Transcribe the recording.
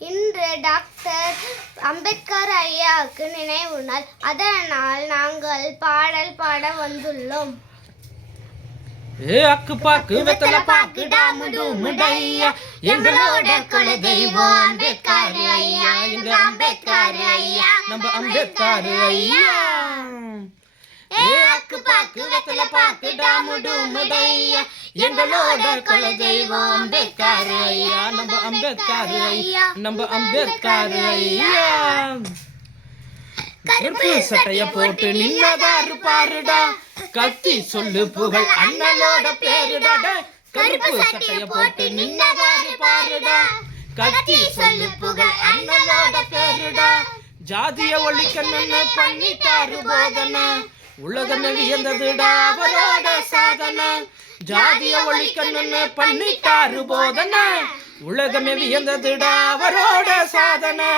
இன்று டாக்டர் அம்பேத்கர் ஐயாவுக்கு நினைவு நாள். அதனால் நாங்கள் பாடல் பாட வந்துள்ளோம். அக்கு பாக்கு வெத்தல பாக்கு டாமுடு முடையா எங்களோட குல தெய்வம் அம்பேத்கர் ஐயா. எங்க அம்பேத்கர் ஐயா, நம்ம அம்பேத்கர் ஐயா. அக்கு பாக்கு வெத்தல பாக்கு டாமுடு முடையா எங்களோட குல தெய்வம் அம்பேத்கர் ஐயா. நம்ம அம்பேத்கர் ஐயா, நம்ம அம்பேத்கர் ஐயா. கருப்பு சட்டைய போட்டு நின்னதாரு பாருடா, கத்தி சொல்லு புகழ் அண்ணலோட பேருடா. கருப்பு சட்டைய போட்டு நின்னதாரு பாருடா, கத்தி சொல்லு புகழ் அண்ணலோட பேருடா. ஜாதிய ஒழிக்கணும்னு பண்ணிட்டாரு போதனை, உலகமே வியந்ததுடா அவரோட சாதனை. ஜாதிய ஒழிக்கணும்னு பண்ணிட்டாரு போதனை, உலகமே வியந்ததுடா அவரோட சாதனை.